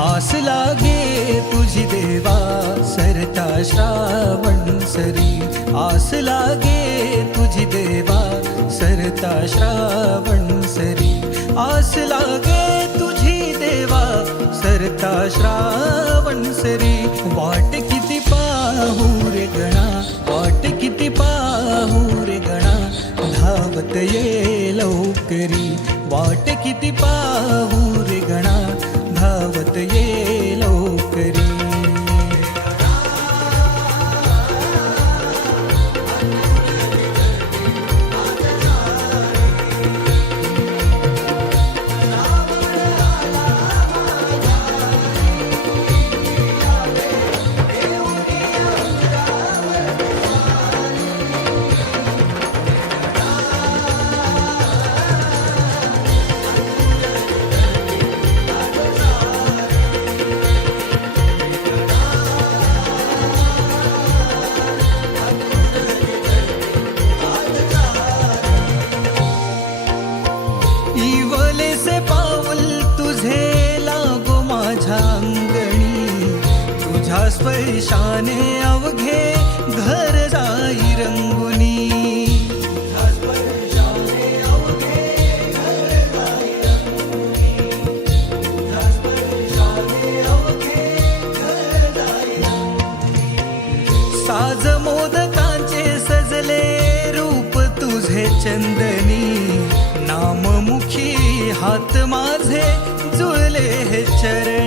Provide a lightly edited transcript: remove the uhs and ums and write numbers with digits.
आस लागे तुझी देवा सरता श्रावण सरी, आस लागे तुझी देवा सरता श्रावण सरी, आस लागे तुझी देवा सरता श्रावण सरी. वाट किती पाहू रे गणा, वाट किती पाहू रे गणा, धावत ये लवकरी. वाट किती पाहू रे गणा, धावत ये लवकरी. इवलेसे पाऊल तुझे लागो माझ्या अंगणी, तुझ्या स्पर्शाने अवघे घर जाई रंगुनी. साज मोदकांचे सजले रूप तुझे चंदनी, नाममुखी हात माझे जुळले हे चरणी.